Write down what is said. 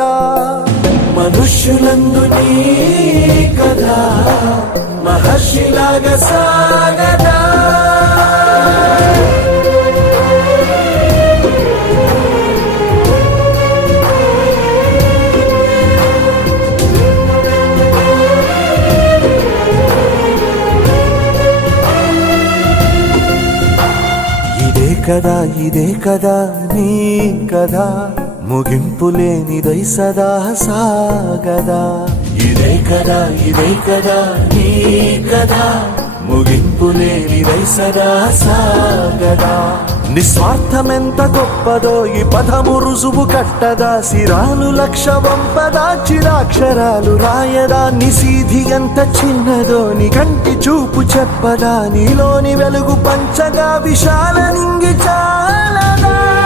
కదా. మనుష్యులందు నీ కదా మహర్షిలాగా సాగదా. ఇదే కదా నీ కదా ముగింపు లేనిదై సదా సాగదా. ఇదే కదా నీ కదా ముగింపు లేనిదై సదా సాగదా. నిస్వార్థమెంత గొప్పదో ఈ పదము రుజువు కట్టదా. సిరాలు లక్ష వంపదా చిరాక్షరాలు రాయదా. నిశీధి ఎంత చిన్నదో నీ కంటి చూపు చెప్పదా. నీలోని వెలుగు పంచగా విశాల నింగి చాలదా.